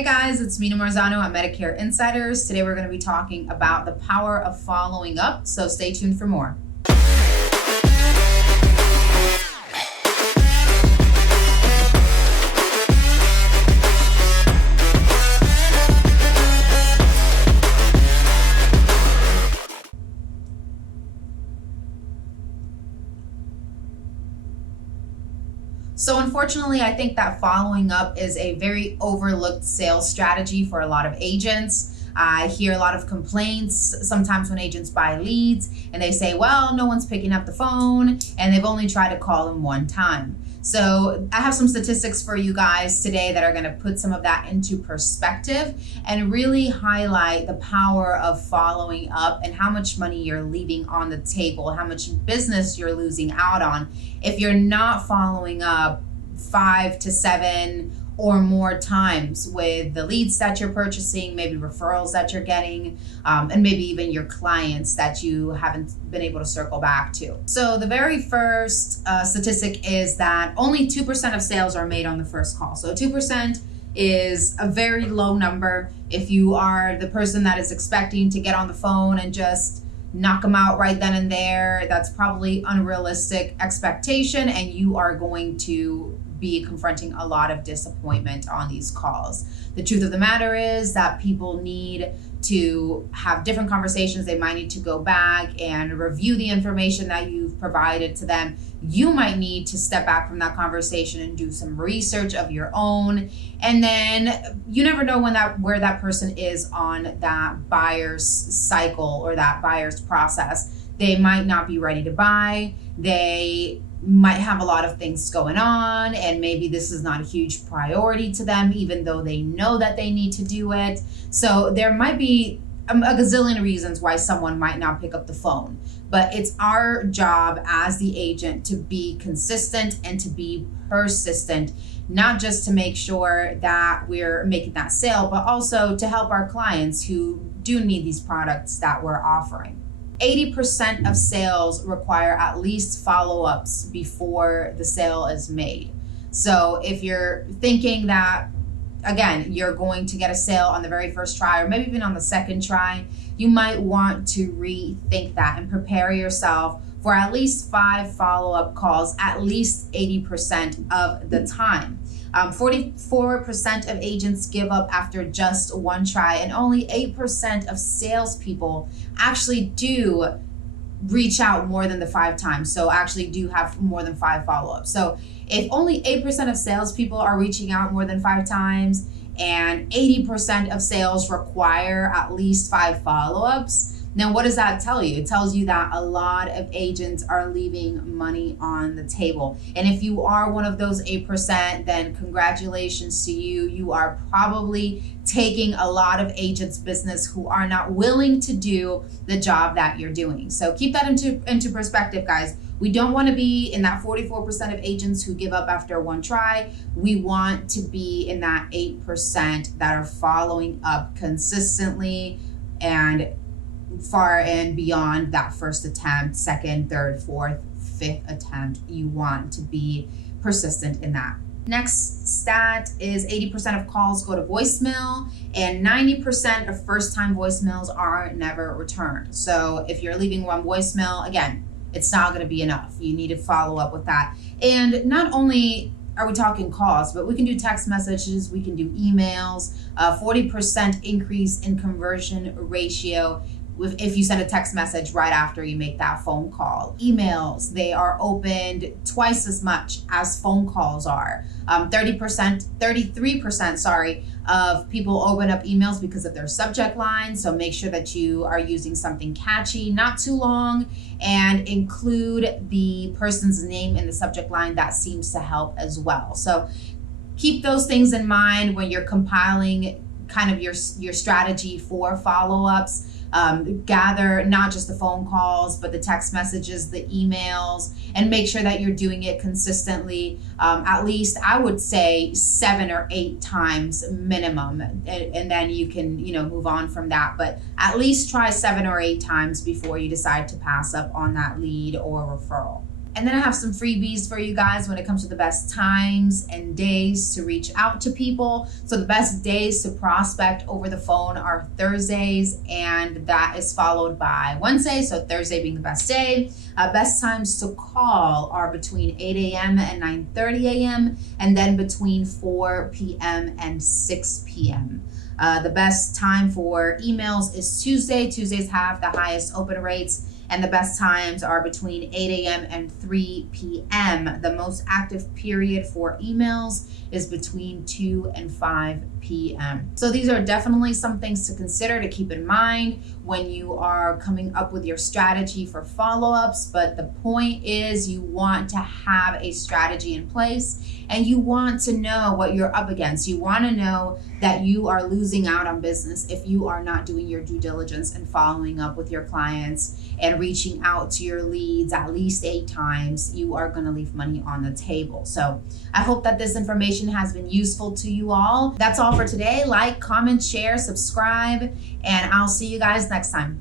Hi guys, it's Mina Marzano at Medicare Insiders. Today we're going to be talking about the power of following up, so stay tuned for more. So unfortunately, I think that following up is a very overlooked sales strategy for a lot of agents. I hear a lot of complaints sometimes when agents buy leads and they say, well, no one's picking up the phone and they've only tried to call them one time. So I have some statistics for you guys today that are going to put some of that into perspective and really highlight the power of following up and how much money you're leaving on the table, how much business you're losing out on if you're not following up 5 to 7 or more times with the leads that you're purchasing, maybe referrals that you're getting, and maybe even your clients that you haven't been able to circle back to. So the very first statistic is that only 2% of sales are made on the first call. So 2% is a very low number. If you are the person that is expecting to get on the phone and just knock them out right then and there, that's probably unrealistic expectation, and you are going to be confronting a lot of disappointment on these calls. The truth of the matter is that people need to have different conversations. They might need to go back and review the information that you've provided to them. You might need to step back from that conversation and do some research of your own. And then you never know where that person is on that buyer's cycle or that buyer's process. They might not be ready to buy. They might have a lot of things going on, and maybe this is not a huge priority to them, even though they know that they need to do it. So there might be a gazillion reasons why someone might not pick up the phone, but it's our job as the agent to be consistent and to be persistent, not just to make sure that we're making that sale, but also to help our clients who do need these products that we're offering. 80% of sales require at least follow-ups before the sale is made. So if you're thinking that, again, you're going to get a sale on the very first try or maybe even on the second try, you might want to rethink that and prepare yourself for at least 5 follow-up calls at least 80% of the time. 44% of agents give up after just one try, and only 8% of salespeople actually do reach out more than the 5 times. So actually do have more than 5 follow-ups. So if only 8% of salespeople are reaching out more than 5 times and 80% of sales require at least 5 follow-ups, now what does that tell you? It tells you that a lot of agents are leaving money on the table. And if you are one of those 8%, then congratulations to you. You are probably taking a lot of agents' business who are not willing to do the job that you're doing. So keep that into perspective, guys. We don't want to be in that 44% of agents who give up after one try. We want to be in that 8% that are following up consistently and far and beyond that first attempt, second, third, fourth, fifth attempt. You want to be persistent in that. Next stat is 80% of calls go to voicemail and 90% of first-time voicemails are never returned. So if you're leaving one voicemail, again, it's not going to be enough. You need to follow up with that. And not only are we talking calls, but we can do text messages, we can do emails, 40% increase in conversion ratio if you send a text message right after you make that phone call. Emails, they are opened twice as much as phone calls are. 33% of people open up emails because of their subject line. So make sure that you are using something catchy, not too long, and include the person's name in the subject line. That seems to help as well. So keep those things in mind when you're compiling kind of your strategy for follow-ups. Gather not just the phone calls, but the text messages, the emails, and make sure that you're doing it consistently. At least I would say 7 or 8 times minimum, and then you can, move on from that. But at least try 7 or 8 times before you decide to pass up on that lead or referral. And then I have some freebies for you guys when it comes to the best times and days to reach out to people. So the best days to prospect over the phone are Thursdays, and that is followed by Wednesday. So Thursday being the best day. Best times to call are between 8 a.m. and 9:30 a.m. and then between 4 p.m. and 6 p.m. The best time for emails is Tuesday. Tuesdays have the highest open rates, and the best times are between 8 a.m. and 3 p.m. The most active period for emails is between 2 and 5 p.m. So these are definitely some things to consider, to keep in mind when you are coming up with your strategy for follow-ups. But the point is, you want to have a strategy in place, and you want to know what you're up against. You want to know that you are losing out on business if you are not doing your due diligence and following up with your clients and reaching out to your leads at least 8 times. You are going to leave money on the table. So I hope that this information has been useful to you all. That's all for today. Like, comment, share, subscribe, and I'll see you guys next time.